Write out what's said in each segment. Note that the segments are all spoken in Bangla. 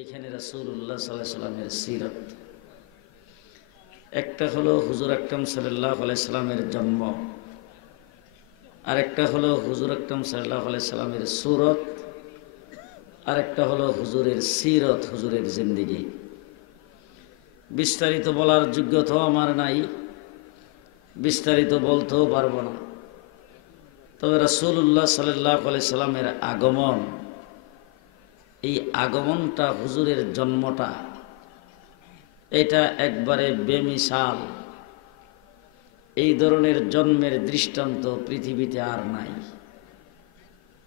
এইখানে রাসূলুল্লাহ সাল্লাল্লাহু আলাইহি সাল্লামের সিরাত। একটা হলো হুজুর আকরাম সাল্লাল্লাহু আলাইহি সাল্লামের জন্ম, আরেকটা হলো হুজুর আকরাম সাল্লাল্লাহু আলাইহি সাল্লামের সূরত, আরেকটা হলো হুজুরের সিরত, হুজুরের জিন্দেগি। বিস্তারিত বলার যোগ্যতাও আমার নাই, বিস্তারিত বলতেও পারবো না। তবে রাসূলুল্লাহ সাল্লাল্লাহু আলাইহি সাল্লামের আগমন, এই আগমনটা, হুজুরের জন্মটা, এটা একবারে বেমিসাল। এই ধরনের জন্মের দৃষ্টান্ত পৃথিবীতে আর নাই।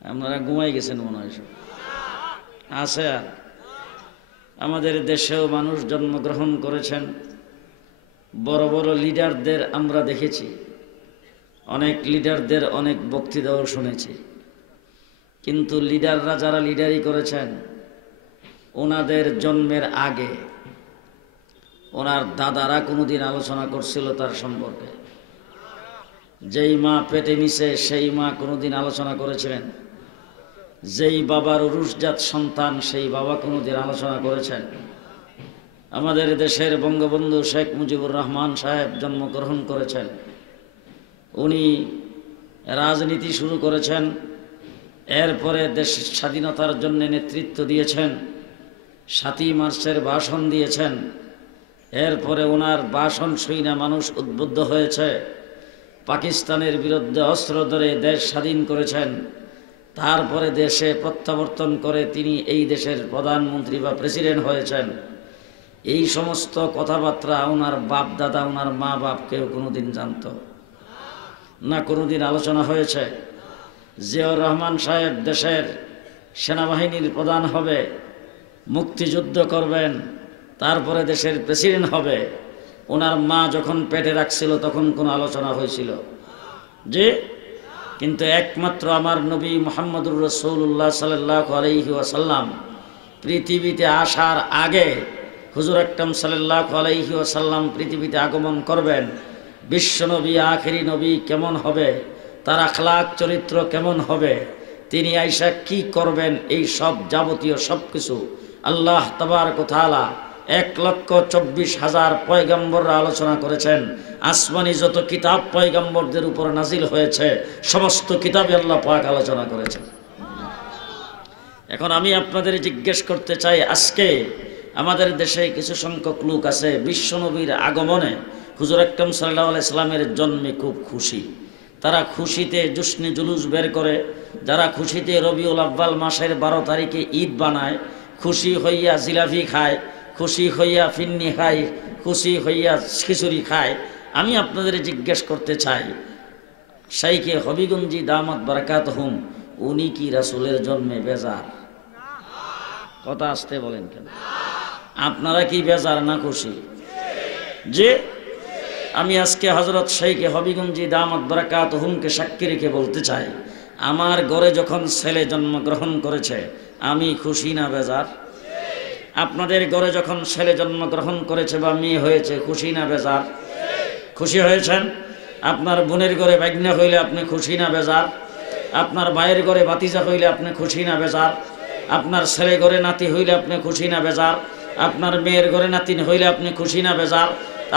আপনারা ঘুমাই গেছেন মনে হয়, সব আছে। আর আমাদের দেশেও মানুষ জন্মগ্রহণ করেছেন, বড় বড় লিডারদের আমরা দেখেছি, অনেক লিডারদের অনেক বক্তৃতাও শুনেছি। কিন্তু লিডাররা যারা লিডারি করেছেন, ওনাদের জন্মের আগে ওনার দাদারা কোনোদিন আলোচনা করছিল তার সম্পর্কে? যেই মা পেটে নিছে সেই মা কোনোদিন আলোচনা করেছিলেন? যেই বাবার উরুসজাত সন্তান সেই বাবা কোনোদিন আলোচনা করেছেন? আমাদের দেশের বঙ্গবন্ধু শেখ মুজিবুর রহমান সাহেব জন্মগ্রহণ করেছেন, উনি রাজনীতি শুরু করেছেন, এরপরে দেশ স্বাধীনতার জন্য নেতৃত্ব দিয়েছেন, ৭ই মার্চের ভাষণ দিয়েছেন। এরপরে ওনার ভাষণ শুনে মানুষ উদ্বুদ্ধ হয়েছে, পাকিস্তানের বিরুদ্ধে অস্ত্র ধরে দেশ স্বাধীন করেছেন। তারপরে দেশে প্রত্যাবর্তন করে তিনি এই দেশের প্রধানমন্ত্রী বা প্রেসিডেন্ট হয়েছেন। এই সমস্ত কথাবার্তা ওনার বাপ দাদা, ওনার মা বাপ কেউ কোনোদিন জানত না, কোনোদিন আলোচনা হয়েছে? জিয়াউর রহমান সাহেব দেশের সেনাবাহিনীর প্রধান হবে, মুক্তিযুদ্ধ করবেন, তারপরে দেশের প্রেসিডেন্ট হবে, ওনার মা যখন পেটে রাখছিল তখন কোনো আলোচনা হয়েছিল? যে কিন্তু একমাত্র আমার নবী মুহাম্মদুর রাসূলুল্লাহ সাল্লাল্লাহু আলাইহি ওয়াসাল্লাম পৃথিবীতে আসার আগে হুজুর আকরাম সাল্লাল্লাহু আলাইহি ওয়াসাল্লাম পৃথিবীতে আগমন করবেন। বিশ্বনবী, আখেরি নবী কেমন হবে, তার আখলাক চরিত্র কেমন হবে, তিনি আইসা কি করবেন, এই সব যাবতীয় সব কিছু আল্লাহ তাবারক ওয়া তাআলা ১,২৪,০০০ পয়গম্বররা আলোচনা করেছেন। আসমানি যত কিতাব পয়গম্বরদের উপর নাজিল হয়েছে সমস্ত কিতাবে আল্লাহ পাক আলোচনা করেছেন। এখন আমি আপনাদের জিজ্ঞেস করতে চাই, আজকে আমাদের দেশে কিছু সংখ্যক লোক আছে বিশ্বনবীর আগমনে, হুজুর আকরাম সাল্লাল্লাহু আলাইহি সাল্লামের জন্মে খুব খুশি। তারা খুশিতে জুসনে জুলুস বের করে, যারা খুশিতে রবিউল আউয়াল মাসের 12 তারিখে ঈদ বানায়, খুশি হইয়া জিলাপি খায়, খুশি হইয়া ফিন্নি খায়, খুশি হইয়া খিচুড়ি খায়। আমি আপনাদের জিজ্ঞেস করতে চাই, শাইখে হবিগঞ্জি দামাত বারাকাতুহুম, উনি কি রাসূলের জন্মে বেজার? কথা আসতে বলেন কেন? আপনারা কি বেজার না খুশি? যে আমি আজকে হযরত শাইখে হবিগঞ্জি দামাত বারাকাতুহুমকে সাক্ষী রেখে বলতে চাই, আমার ঘরে যখন ছেলে জন্মগ্রহণ করেছে আমি খুশি না বেজার? আপনাদের ঘরে যখন ছেলে জন্মগ্রহণ করেছে বা মেয়ে হয়েছে, খুশি না বেজার? খুশি হয়েছেন? আপনার বোনের ঘরে ভাগ্নে হইলে আপনি খুশি না বেজার? আপনার ভাইয়ের ঘরে ভাতিজা হইলে আপনি খুশি না বেজার? আপনার ছেলে ঘরে নাতি হইলে আপনি খুশি না বেজার? আপনার মেয়ের ঘরে নাতিন হইলে আপনি খুশি না বেজার?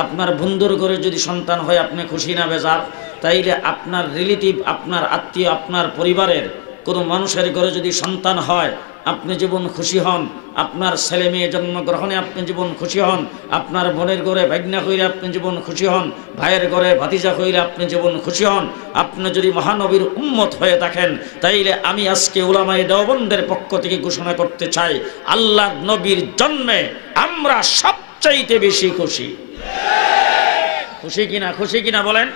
আপনার বন্ধুর ঘরে যদি সন্তান হয় আপনি খুশি না বেজার? তাইলে আপনার রিলেটিভ, আপনার আত্মীয়, আপনার পরিবারের কোনো মানুষের ঘরে যদি সন্তান হয় আপনি জীবন খুশি হন। আপনার ছেলে মেয়ে জন্মগ্রহণে আপনি জীবন খুশি হন। আপনার বোনের ঘরে ভাগ্না হইলে আপনি জীবন খুশি হন। ভাইয়ের ঘরে ভাতিজা হইলে আপনি জীবন খুশি হন। আপনি যদি মহানবীর উম্মত হয়ে থাকেন, তাইলে আমি আজকে উলামায়ে দেওবন্দের পক্ষ থেকে ঘোষণা করতে চাই, আল্লাহর নবীর জন্মে আমরা সবচাইতে বেশি খুশি। খুশি কিনা? খুশি কিনা বলেন?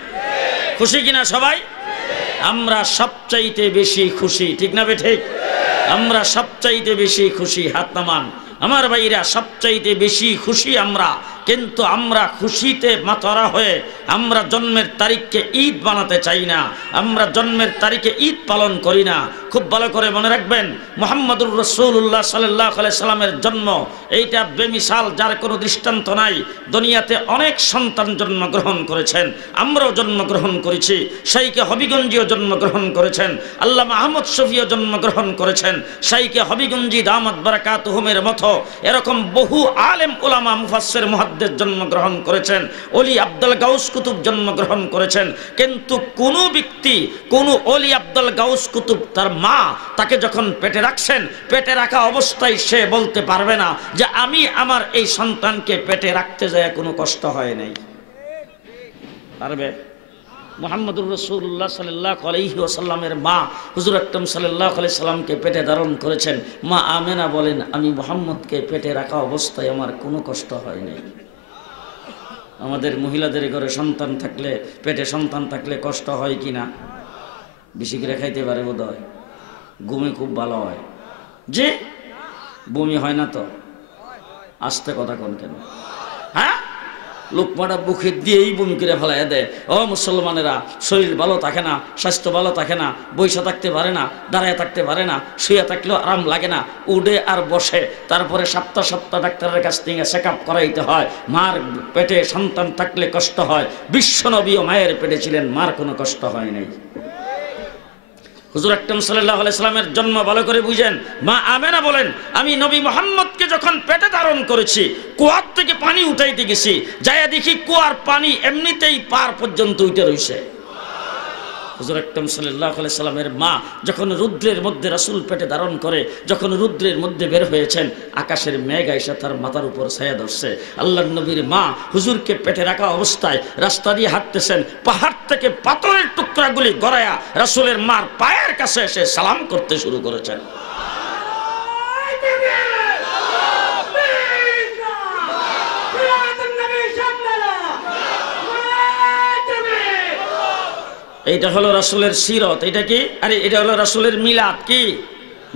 খুশি কিনা সবাই? আমরা সবচাইতে বেশি খুশি, ঠিক না ঠিক? আমরা সবচাইতে বেশি খুশি। হাত নামান আমার ভাইরা, সবচাইতে বেশি খুশি আমরা কিন্তু আমরা খুশিতে মাতারা হয়ে আমরা জন্মের তারিখকে ঈদ বানাতে চাই না, আমরা জন্মের তারিখে ঈদ পালন করি না। খুব ভালো করে মনে রাখবেন, মুহাম্মদুর রাসূলুল্লাহ সাল্লাল্লাহু আলাইহি সাল্লামের জন্ম এইটা বেমিসাল, যার কোনো দৃষ্টান্ত নাই। দুনিয়াতে অনেক সন্তান জন্মগ্রহণ করেছেন, আমরাও জন্মগ্রহণ করেছি, শাইখে হবিগঞ্জিও জন্মগ্রহণ করেছেন, আল্লামা আহমদ শফিও জন্মগ্রহণ করেছেন, শাইখে হবিগঞ্জি দামাত বারাকাতুহুমের মতো এরকম বহু আলেম উলামা মুফাসসির মুহাদ্দিস জন্মগ্রহণ করেছেন, ওলি আব্দুল গাউস কুতুব জন্মগ্রহণ করেছেন। কিন্তু কোন ব্যক্তি, কোন ওলি আব্দুল গাউস কুতুব তার মা তাকে যখন পেটে রাখছেন, পেটে রাখা অবস্থায় সে বলতে পারবে না যে আমি আমার এই সন্তানকে পেটে রাখতে যায় কোনো কষ্ট হয় নাই। পারবে? মুহাম্মদুর রাসূলুল্লাহ সাল্লাল্লাহু আলাইহি ওয়াসাল্লামের মা হুজুর আকরাম সাল্লাল্লাহু আলাইহি সাল্লামকে পেটে ধারণ করেছেন। মা আমেনা বলেন, আমি মুহাম্মদকে পেটে রাখা অবস্থায় আমার কোনো কষ্ট হয় নাই। আমাদের মহিলাদের ঘরে সন্তান থাকলে, পেটে সন্তান থাকলে কষ্ট হয় কি না? বেশি করে খাইতে পারে বোধ হয়, ঘুমে খুব ভালো হয়, যে বমি হয় না তো? আস্তে কথা কোন কেন? হ্যাঁ, লোকমাটা বুকে দিয়েই বমি করে ফেলাইয়া দেয়। ও মুসলমানেরা, শরীর ভালো থাকে না, স্বাস্থ্য ভালো থাকে না, বইসা থাকতে পারে না, দাঁড়ায় থাকতে পারে না, শুয়ে থাকলেও আরাম লাগে না, উঠে আর বসে, তারপরে সপ্তাহ সপ্তাহ ডাক্তারের কাছ থেকে চেক আপ করাইতে হয়। মার পেটে সন্তান থাকলে কষ্ট হয়। বিশ্বনবীও মায়ের পেটে ছিলেন, মার কোনো কষ্ট হয় নাই। হুজুর আকরাম সাল্লাল্লাহু আলাইহি সাল্লামের জন্ম ভালো করে বুঝেন। মা আমেনা বলেন, আমি নবী মুহাম্মদকে যখন পেটে ধারণ করেছি, কুয়ার থেকে পানি উঠাইতে গেছি, যাইয়া দেখি কুয়ার পানি এমনিতেই পার পর্যন্ত উঠে রইছে। হুজুর আকরাম সাল্লাল্লাহু আলাইহি সাল্লামের মা যখন রুদ্রের মধ্যে রাসূল পেটে ধারণ করে, যখন রুদ্রের মধ্যে বের হয়েছেন, আকাশের মেঘ আইসা তার মাথার উপর ছায়া ধরছে। আল্লাহর নবীর মা হুজুরকে পেটে রাখা অবস্থায় রাস্তা দিয়ে হাঁটতেছেন, পাহাড় থেকে পাথরের টুকরাগুলি গড়ায়া রাসূলের মার পায়ের কাছে এসে সালাম করতে শুরু করেছেন। এইটা হলো রাসূলের সিরত। এটা কি? আরে এটা হলো রাসূলের মিলাদ। কি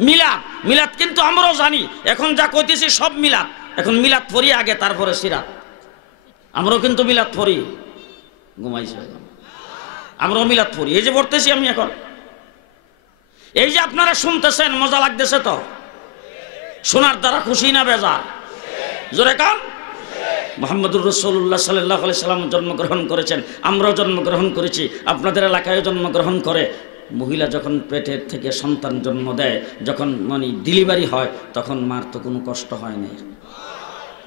মিলাদ? মিলাদ কিন্তু আমরাও জানি, এখন যা কইতেছি সব মিলাদ। এখন মিলাদ পড়ি আগে, তারপরে সিরাত। আমরাও কিন্তু মিলাদ পড়ি। ঘুমাইছে, আমরাও মিলাদ পড়ি। এই যে পড়তেছি আমি এখন, এই যে আপনারা শুনতেছেন, মজা লাগতেছে তো? শোনার দ্বারা খুশি না বেজার? জোরে কান। মুহাম্মদুর রাসূলুল্লাহ সাল্লাল্লাহু আলাইহি সাল্লাম জন্মগ্রহণ করেছেন, আমরাও জন্মগ্রহণ করেছি, আপনাদের এলাকায় জন্মগ্রহণ করে। মহিলা যখন পেটের থেকে সন্তান জন্ম দেয়, যখন মানে ডেলিভারি হয়, তখন মার তো কোনো কষ্ট হয় না,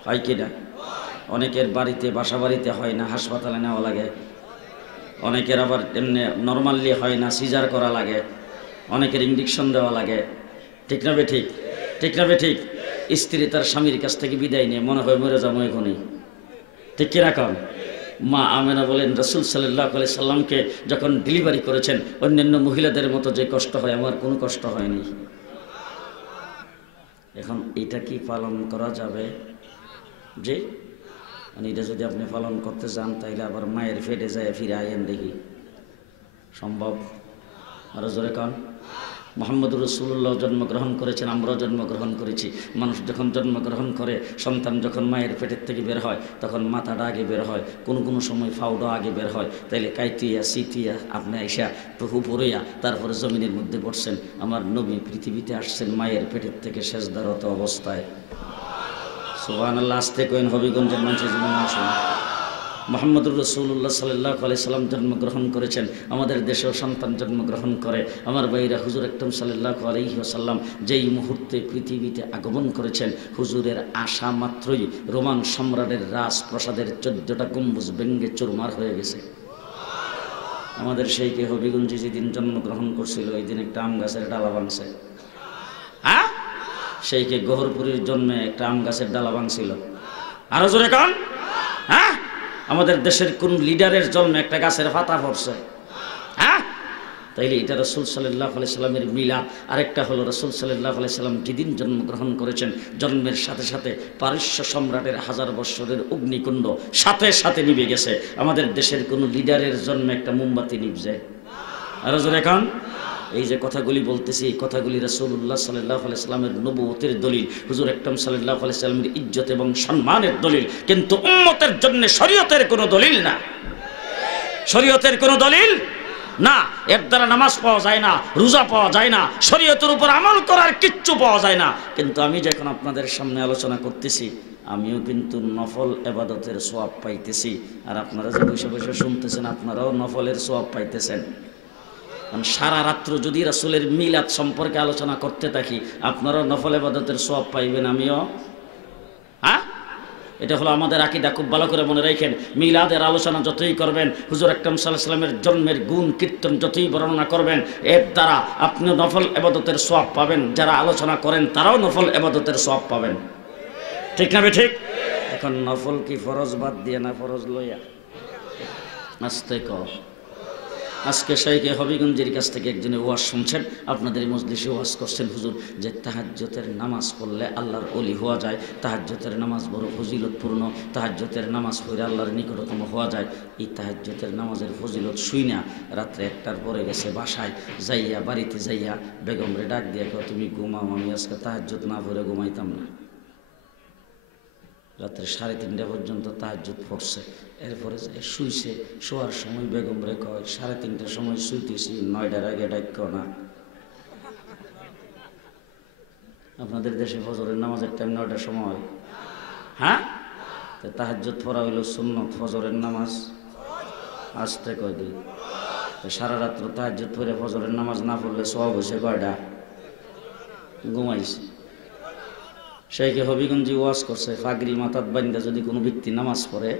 হয় কি না? অনেকের বাড়িতে, বাসা বাড়িতে হয় না, হাসপাতালে নেওয়া লাগে। অনেকের আবার এমনি নর্মালি হয় না, সিজার করা লাগে। অনেকের ইঞ্জেকশন দেওয়া লাগে। ঠিক না বে ঠিক? ঠিক না বে ঠিক? স্ত্রী তার স্বামীর কাছ থেকে বিদায় নিয়ে মনে হয় মরে যাবো এখনই। ঠিক কিরকম? মা আমেনা বলেন, রাসূল সাল্লাল্লাহু আলাইহি সাল্লামকে যখন ডেলিভারি করেছেন, অন্যান্য মহিলাদের মতো যে কষ্ট হয়, আমার কোনো কষ্ট হয়নি। এখন এটা কি পালন করা যাবে? যে মানে এটা যদি আপনি পালন করতে যান, তাইলে আবার মায়ের ফেটে যায় ফিরে আইন, দেখি সম্ভব? আরো জোরে কন। মুহাম্মদুর রাসূলুল্লাহ জন্মগ্রহণ করেছেন, আমরাও জন্মগ্রহণ করেছি। মানুষ যখন জন্মগ্রহণ করে, সন্তান যখন মায়ের পেটের থেকে বের হয়, তখন মাথাটা আগে বের হয়, কোনো কোনো সময় ফাউডা আগে বের হয়। তাইলে কাইতিয়া সিতিয়া আপনি আইসা উপরেয়া তারপরে জমিনের মধ্যে পড়ছেন। আমার নবী পৃথিবীতে আসছেন মায়ের পেটের থেকে সেজদারত অবস্থায়। সুবহানাল্লাহ। আস্তে কইন, হবিগঞ্জের মানুষের জীবন আসুন। মুহাম্মদুর রাসূলুল্লাহ সাল্লাল্লাহু আলাইহি সাল্লাম জন্মগ্রহণ করেছেন, আমাদের দেশেও সন্তান জন্মগ্রহণ করে। আমার ভাইরা, হুজুর আকরাম সাল্লাল্লাহু আলাইহি ওয়াসাল্লাম যেই মুহূর্তে পৃথিবীতে আগমন করেছেন, হুজুরের আসা মাত্রই রোমান সম্রাটের রাজপ্রাসাদের 14টা গম্বুজ ভেঙে চুরমার হয়ে গেছে। আমাদের সেইকে হবিগঞ্জে যেদিন জন্মগ্রহণ করছিল, ওই দিন একটা আম গাছের ডালা ভাঙছে। হ্যাঁ, সেইকে গহরপুরীর জন্মে একটা আম গাছের ডালা ভাঙছিল। আরো জোরে কান। হ্যাঁ, আমাদের দেশের কোন লিডারের জন্মে একটা গাছের পাতা পড়ছে। হ্যাঁ, তাইলে এটা রাসূল সাল্লাল্লাহু আলাইহি সাল্লামের মিলাদ। আরেকটা হলো রাসূল সাল্লাল্লাহু আলাইহি সাল্লাম যেদিন জন্মগ্রহণ করেছেন, জন্মের সাথে সাথে পারস্য সম্রাটের 1000 বৎসরের অগ্নিকুণ্ড সাথে সাথে নিভে গেছে। আমাদের দেশের কোন লিডারের জন্মে একটা মোমবাতি নিভছে। আরো জোরে কান। এই যে কথাগুলি বলতেছি, এই কথাগুলি রাসূলুল্লাহ সাল্লাল্লাহু আলাইহি সাল্লামের নবুয়তের দলিল, হুজুর আকরাম সাল্লাল্লাহু আলাইহি সাল্লামের ইজ্জত এবং সম্মানের দলিল, কিন্তু উম্মতের জন্য শরীয়তের কোনো দলিল না, শরীয়তের কোনো দলিল না। এর দ্বারা নামাজ পাওয়া যায় না, রোজা পাওয়া যায় না, শরীয়তের উপর আমল করার কিচ্ছু পাওয়া যায় না। কিন্তু আমি যখন আপনাদের সামনে আলোচনা করতেছি, আমিও কিন্তু নফল এবাদতের সওয়াব পাইতেছি, আর আপনারা যে বসে বসে শুনতেছেন আপনারাও নফলের সওয়াব পাইতেছেন। সারা রাত্র যদি রাসূলের মিলাদ সম্পর্কে আলোচনা করতে থাকি, আপনারাও নফল এবাদতের সওয়াব পাইবেন, আমিও। হ্যাঁ, এটা হলো আমাদের আকীদা, খুব ভালো করে মনে রাখেন। মিলাদের আলোচনা যতই করবেন, হুজুর আকরাম সাল্লাল্লাহু আলাইহি ওয়াসাল্লামের জন্মের গুণ কীর্তন যতই বর্ণনা করবেন, এর দ্বারা আপনি নফল ইবাদতের সওয়াব পাবেন, যারা আলোচনা করেন তারাও নফল ইবাদতের সওয়াব পাবেন। ঠিক না ঠিক? এখন নফল কি ফরজ বাদ দিয়ে না ফরজ লইয়া? আস্তে কও। আজকে শাইখে হবিগঞ্জের কাছ থেকে একজনে ওয়াজ শুনছেন, আপনাদের এই মজলিসে ওয়াজ করছেন, হুজুর যে তাহাজ্জুদের নামাজ পড়লে আল্লাহর ওলি হওয়া যায়, তাহাজ্জুদের নামাজ বড় ফজিলতপূর্ণ, তাহাজ্জুদের নামাজ পড়ে আল্লাহর নিকটতম হওয়া যায়। এই তাহাজ্জুদের নামাজের ফজিলত শুই না রাত্রে 1টার পরে গেছে বাসায় যাইয়া, বাড়িতে যাইয়া বেগমরে ডাক দিয়ে কও, তুমি ঘুমাও, আমি আজকে তাহাজ্জুদ না পড়ে ঘুমাইতাম না। রাত্রে 3:30 পর্যন্ত তাহাজ্জুদ পড়ছে, এরপরে শুইছে, শোয়ার সময় বেগম রে কয় 3:30টার সময় শুইতেছি, 9টার আগে ডাক্য না। আপনাদের দেশে ফজরের নামাজের টাইম 9টার সময়? হ্যাঁ, তো তাহাজ্জুদ পড়া হইল সুন্নত, ফজরের নামাজ আসতে কয় দিই। সারা রাত্র তাহাজ্জুদ পড়ে ফজরের নামাজ না পড়লে সওয়াব হইছে কয়টা? ঘুমাইছে। শাইখে হবিগঞ্জি ওয়াজ করছে, ফাগরি মাথাত বান্দা যদি কোনো ব্যক্তি নামাজ পড়ে,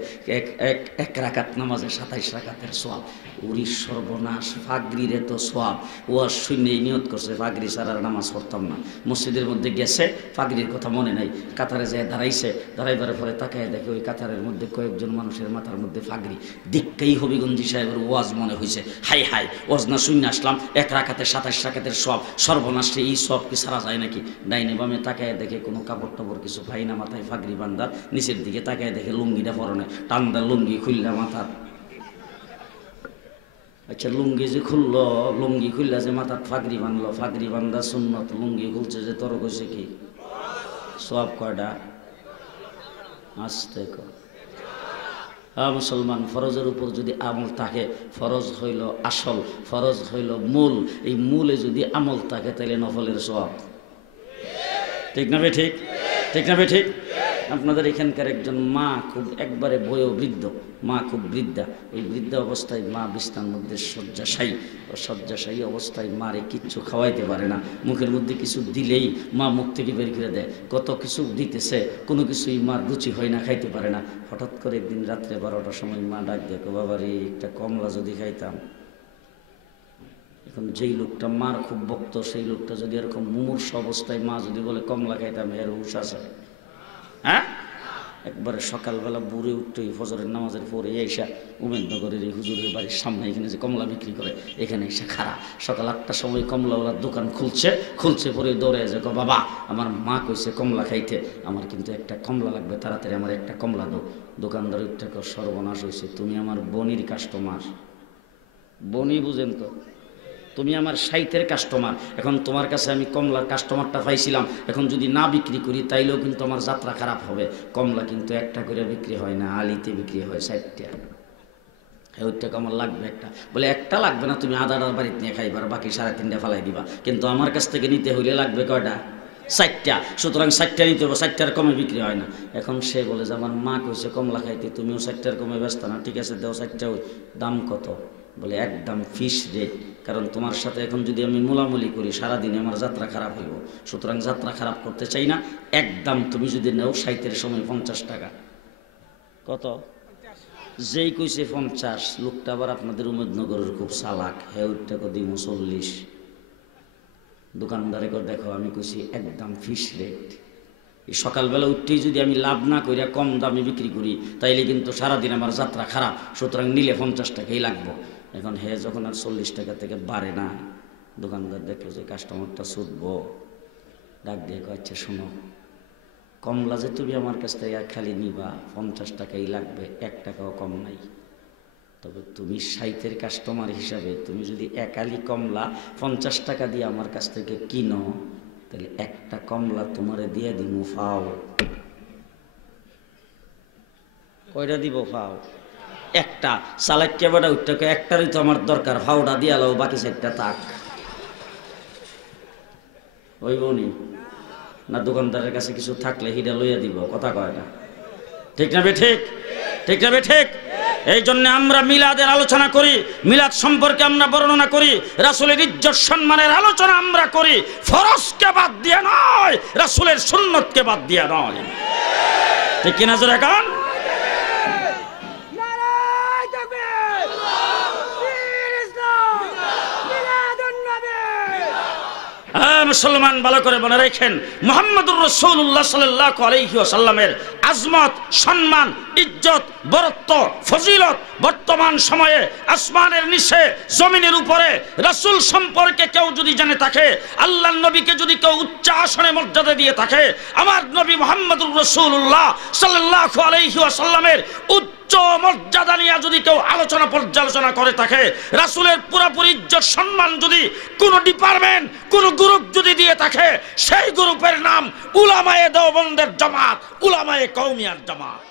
এক রাকাত নামাজে 27 রাকাতের সওয়াব। উরি সর্বনাশ, ফাগরির এত সওয়াব। ওয়াজ শুনে নিয়ত করছে ফাগরি ছাড়া নামাজ পড়তাম না। মসজিদের মধ্যে গেছে, ফাগরির কথা মনে নাই, কাতারে যায় দাঁড়াইছে, দাঁড়াইবার পরে তাকায় দেখে ওই কাতারের মধ্যে কয়েকজন মানুষের মাথার মধ্যে ফাগরি। দিক্কাই হবিগঞ্জি সাহেবের ওয়াজ মনে হয়েছে, হাই হাই ওয়াজ না শুনে আসলাম, 1 রাকাতে 27 রাকাতের সওয়াব, সর্বনাশে এই সওয়াব কি ছাড়া যায় নাকি? ডাইনে বামে তাকায় দেখে কোনো কাপড় টাপড় কিছু ভাই না, মাথায় ফাগরি বান্ধা, নিচের দিকে তাকায় দেখে লুঙ্গিটা পরনে, টান্দা লুঙ্গি খুললা মাথার। আচ্ছা, লুঙ্গি যে খুললো, লুঙ্গি খুললা যে মাথার ফাগরি বানলো, ফাগরি বান্ধা সুন্নত, লুঙ্গি খুলছে যে তোর কইছে কি সওয়াব কয়টা? আসতে কর। মুসলমান, ফরজের উপর যদি আমল থাকে, ফরজ হইল আসল, ফরজ হইল মূল, এই মূলে যদি আমল থাকে তাহলে নফলের সওয়াব। ঠিক না বে ঠিক? ঠিক না বে ঠিক? আপনাদের এখানকার একজন মা খুব একবারে বয়োবৃদ্ধ, মা খুব বৃদ্ধা, এই বৃদ্ধা অবস্থায় মা বিছনার মধ্যে শয্যাশায়ী, ও শয্যাশায়ী অবস্থায় মারে কিচ্ছু খাওয়াইতে পারে না, মুখের মধ্যে কিছু দিলেই মা মুখ থেকে বের করে দেয়, কত কিছু দিতেছে, কোনো কিছুই মার রুচি হয় না, খাইতে পারে না। হঠাৎ করে একদিন রাত্রে 12টার সময় মা ডাক দেখো, বাবা রে একটা কমলা যদি খাইতাম। এখন যেই লোকটা মার খুব ভক্ত, সেই লোকটা যদি এরকম মুমূর্ষ অবস্থায় মা যদি বলে কমলা খাইতাম, এর হুঁশ আছে? হ্যাঁ, একবারে সকালবেলা বুড়ে উঠতে ফজরের নামাজের পরে এসা উমেদনগরের এই হুজুরের বাড়ির সামনে এখানে যে কমলা বিক্রি করে, এখানে এসে খাড়া, সকাল 8টার সময় কমলাওয়ালার দোকান খুলছে পরে দৌড়ে যে বাবা আমার মা কইছে কমলা খাইতে, আমার কিন্তু একটা কমলা লাগবে, তাড়াতাড়ি আমার একটা কমলা দাও। দোকানদার উঠতে সর্বনাশ হয়েছে, তুমি আমার বনির কাস্টমার। বনি বুঝেন তো? তুমি আমার সাইতের কাস্টমার, এখন তোমার কাছে আমি কমলার কাস্টমারটা পাইছিলাম, এখন যদি না বিক্রি করি তাইলেও কিন্তু আমার যাত্রা খারাপ হবে। কমলা কিন্তু একটা করে বিক্রি হয় না, আলিতে বিক্রি হয় 60টা। ওই টাকা আমার লাগবে একটা, বলে একটা লাগবে না, তুমি আদাটা বাড়িতে নিয়ে খাইবার, বাকি 3.5টা ফেলাই দিবা, কিন্তু আমার কাছ থেকে নিতে হইলে লাগবে কয়টা? 60টা। সুতরাং 60টা নিতে হবে, 60টার কমে বিক্রি হয় না। এখন সে বলে যে আমার মা কইছে কমলা খাইতে, তুমিও 60টার কমে ব্যস্ত না, ঠিক আছে দাও 60টা। দাম কত? বলে একদম ফিস রেট, কারণ তোমার সাথে এখন যদি আমি মোলামুলি করি সারাদিনে আমার যাত্রা খারাপ হইব, সুতরাং যাত্রা খারাপ করতে চাই না, একদম তুমি যদি নেও 60-এর সময় 50 টাকা। কত? যেই কইছে 50, লোকটা আবার আপনাদের উমেদনগরের খুব চালাক, হ্যাঁ টাকা দিব 40। দোকানদারে করে দেখো আমি কইছি একদম ফিস রেট। এই সকালবেলা উঠতেই যদি আমি লাভ না করিয়া কম দামে বিক্রি করি তাইলে কিন্তু সারাদিন আমার যাত্রা খারাপ, সুতরাং নিলে 50 টাকাই লাগবো। এখন হে যখন আর 40 টাকা থেকে বাড়ে না, দোকানদার দেখলো যে কাস্টমারটা ছুটবো, ডাক দিয়ে আচ্ছা শোনো, কমলা যে তুমি আমার কাছ থেকে খালি নিবা 50 টাকাই লাগবে, 1 টাকাও কম নাই। তবে তুমি সাইতের কাস্টমার হিসাবে তুমি যদি একালি কমলা 50 টাকা দিয়ে আমার কাছ থেকে কিনো, তাহলে একটা কমলা তোমারে দিয়ে দিব ফাও। কয়টা দিব ফাও? একটা। চালাক্যা বেটা ওইটাকে একটারই তো আমার দরকার, ফাওটা দিয়ে আলো, বাকি 4টা থাক। হইবনি না? দোকানদারের কাছে কিছু থাকলে হিডা লইয়া দিব, কথা কয় না? ঠিক না বে ঠিক? ঠিক না বে ঠিক? এই জন্য আমরা মিলাদের আলোচনা করি, মিলাদ সম্পর্কে আমরা বর্ণনা করি, রাসূলের ইজ্জত সম্মানের আলোচনা আমরা করি, ফরজকে বাদ দিয়ে নয়, রাসূলের সুন্নতকে বাদ দিয়ে নয়। ঠিক কিনা জোরে কান? মুসলমান ভালো করে মনে রাখেন, মুহাম্মদুর রাসূলুল্লাহ সাল্লাল্লাহু আলাইহি ওয়াসাল্লামের আজমত, সম্মান, ইজ্জত, বরত্ব, ফজিলত বর্তমান সময়ে আসমানের নিচে জমিনের উপরে রাসূল সম্পর্কে কেউ যদি জেনে থাকে, আল্লাহর নবীকে যদি কেউ উচ্চ আসনে মর্যাদা দিয়ে থাকে, আমার নবী মুহাম্মদুর রাসূলুল্লাহ সাল্লাল্লাহু আলাইহি ওয়াসাল্লামের উচ্চ মর্যাদা নিয়ে যদি কেউ আলোচনা পর্যালোচনা করে থাকে, রাসূলের পুরোপুরি ইজ্জত সম্মান যদি কোন ডিপার্টমেন্ট, কোন গ্রুপ যদি দিয়ে থাকে, সেই গ্রুপের নাম উলামায়ে দেওবন্দের জামাত, উলামায়ে কওমিয়ার জামাত।